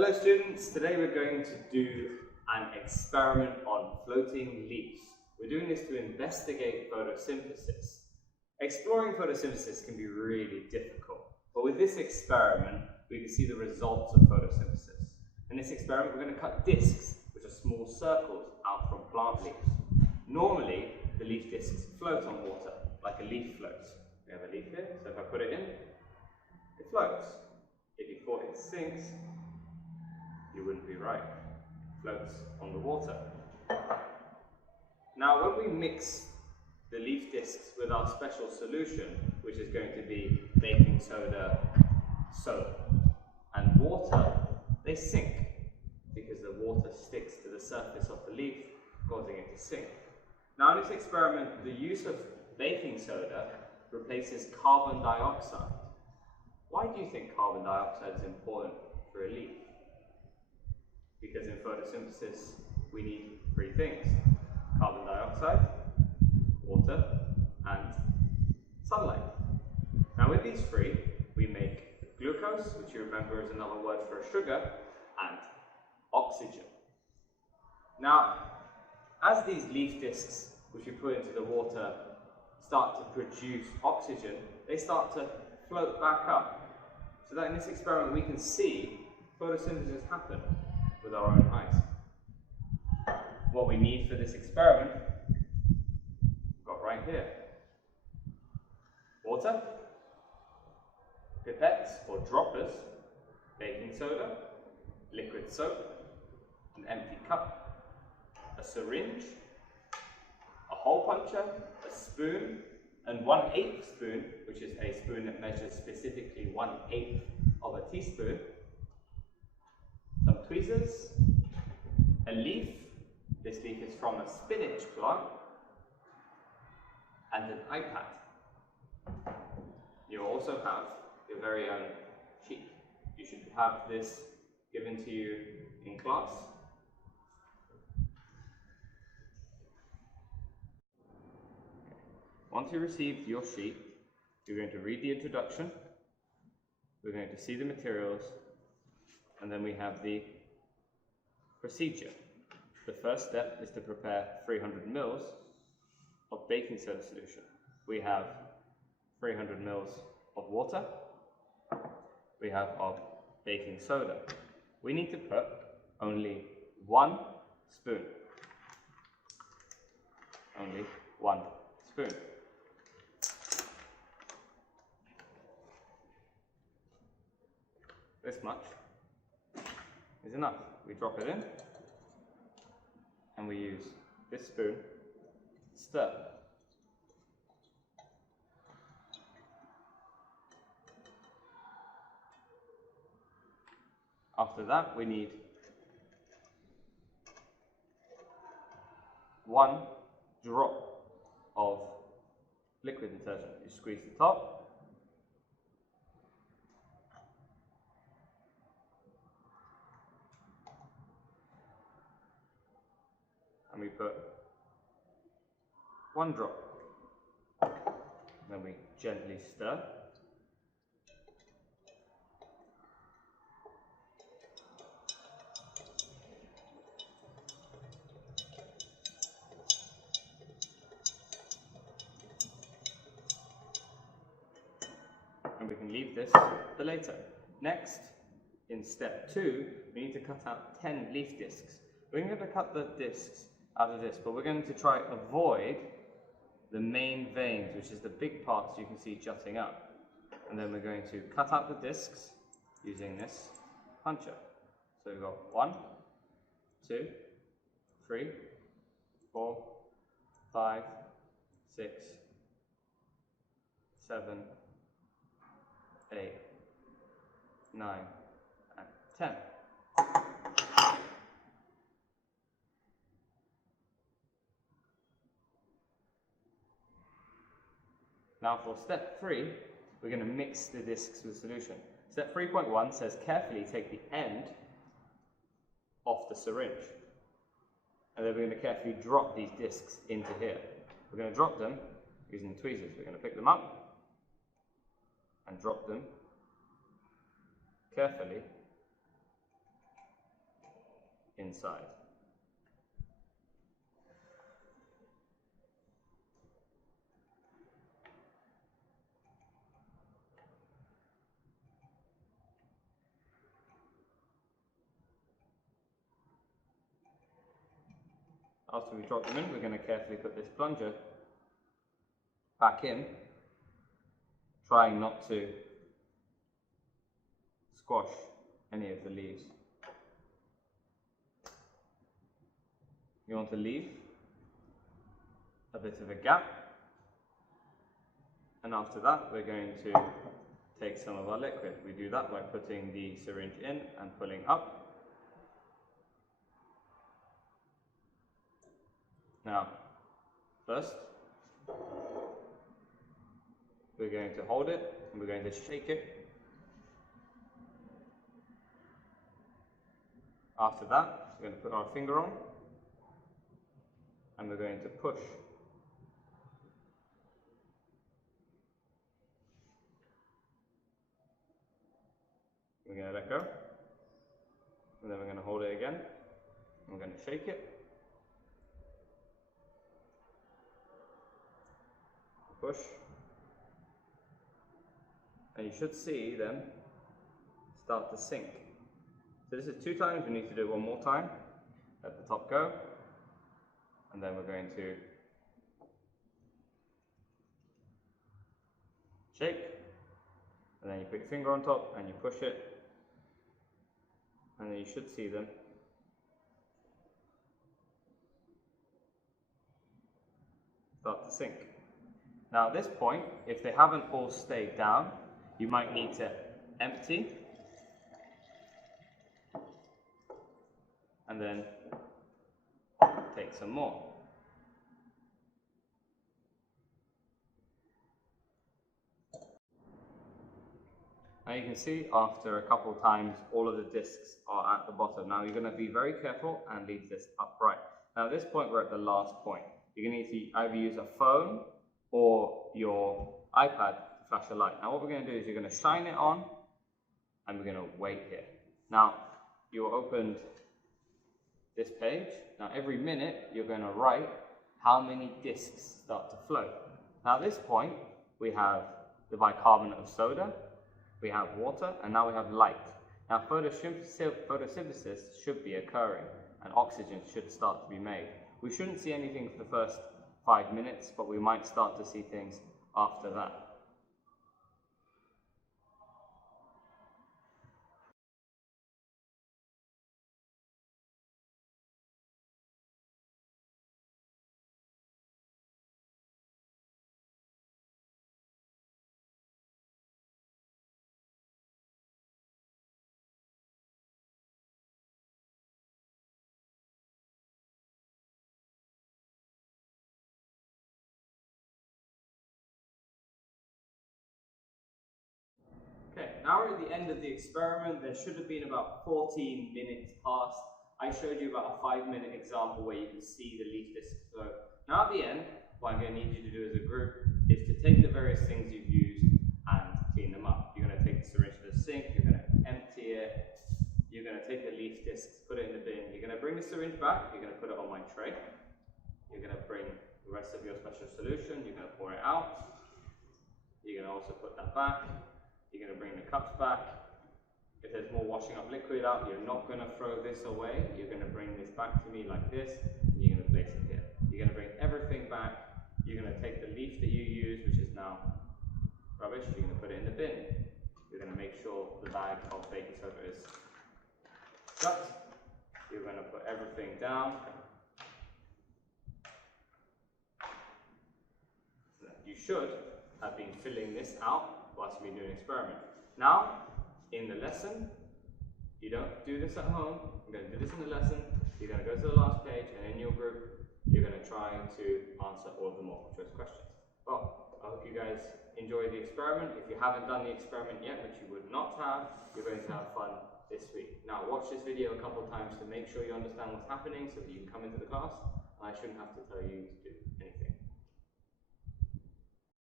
Hello students, today we're going to do an experiment on floating leaves. We're doing this to investigate photosynthesis. Exploring photosynthesis can be really difficult, but with this experiment we can see the results of photosynthesis. In this experiment we're going to cut discs, which are small circles, out from plant leaves. Normally the leaf discs float on water, like a leaf floats. We have a leaf here, so if I put it in, it floats. If you thought it sinks, you wouldn't be right. It floats on the water. Now when we mix the leaf discs with our special solution, which is going to be baking soda, soap and water, they sink because the water sticks to the surface of the leaf, causing it to sink. Now in this experiment, the use of baking soda replaces carbon dioxide. Why do you think carbon dioxide is important for a leaf? Because in photosynthesis we need three things: carbon dioxide, water and sunlight. Now with these three we make glucose, which you remember is another word for a sugar, and oxygen. Now as these leaf discs which we put into the water start to produce oxygen, they start to float back up, so that in this experiment we can see photosynthesis happen with our own eyes. What we need for this experiment, we've got right here: water, pipettes or droppers, baking soda, liquid soap, an empty cup, a syringe, a hole puncher, a spoon, and 1/8 spoon, which is a spoon that measures specifically 1/8 of a teaspoon, some tweezers, a leaf, this leaf is from a spinach plant, and an iPad. You also have your very own sheet. You should have this given to you in class. Once you receive your sheet, you're going to read the introduction, we're going to see the materials, and then we have the procedure. The first step is to prepare 300 ml of baking soda solution. We have 300 ml of water, we have our baking soda. We need to put only 1 spoon. Only 1 spoon. This much is enough. We drop it in and we use this spoon to stir. After that we need 1 drop of liquid detergent. You squeeze the top, and we put 1 drop. Then we gently stir. And we can leave this for later. Next, in step 2, we need to cut out 10 leaf discs. We're going to cut the discs out of this, but we're going to try avoid the main veins, which is the big parts you can see jutting up. And then we're going to cut out the discs using this puncher. So we've got 1, 2, 3, 4, 5, 6, 7, 8, 9, and 10. Now for step 3, we're going to mix the discs with solution. Step 3.1 says carefully take the end off the syringe. And then we're going to carefully drop these discs into here. We're going to drop them using tweezers. We're going to pick them up and drop them carefully inside. After we drop them in, we're going to carefully put this plunger back in, trying not to squash any of the leaves. You want to leave a bit of a gap, and after that we're going to take some of our liquid. We do that by putting the syringe in and pulling up. Now, first, we're going to hold it and we're going to shake it. After that, we're going to put our finger on and we're going to push. We're going to let go, and then we're going to hold it again, and we're going to shake it. Push, and you should see them start to sink. So this is 2 times, we need to do it one more time. Let the top go, and then we're going to shake, and then you put your finger on top and you push it, and then you should see them start to sink. Now at this point, if they haven't all stayed down, you might need to empty and then take some more. Now you can see after a couple of times all of the discs are at the bottom. Now you're going to be very careful and leave this upright. Now at this point we're at the last point. You're going to need to either use a phone or your iPad to flash a light. Now what we're going to do is you're going to shine it on and we're going to wait here. Now you opened this page. Now every minute you're going to write how many discs start to float. Now at this point we have the bicarbonate of soda, we have water, and now we have light. Now photosynthesis should be occurring and oxygen should start to be made. We shouldn't see anything for the first 5 minutes, but we might start to see things after that. Okay, now we're at the end of the experiment. There should have been about 14 minutes passed. I showed you about a 5-minute example where you can see the leaf discs flow. Now at the end, what I'm going to need you to do as a group is to take the various things you've used and clean them up. You're going to take the syringe to the sink, you're going to empty it, you're going to take the leaf discs, put it in the bin, you're going to bring the syringe back, you're going to put it on my tray, you're going to bring the rest of your special solution, you're going to pour it out, you're going to also put that back. You're going to bring the cups back. If there's more washing up liquid out, you're not going to throw this away. You're going to bring this back to me like this, and you're going to place it here. You're going to bring everything back. You're going to take the leaf that you used, which is now rubbish, you're going to put it in the bin. You're going to make sure the bag of baking soda is shut. You're going to put everything down. You should have been filling this out whilst you've been doing an experiment. Now, in the lesson, you don't do this at home, you're going to do this in the lesson, you're going to go to the last page, and in your group, you're going to try to answer all of the multiple choice questions. Well, I hope you guys enjoyed the experiment. If you haven't done the experiment yet, which you would not have, you're going to have fun this week. Now, watch this video a couple of times to make sure you understand what's happening so that you can come into the class, and I shouldn't have to tell you to do anything.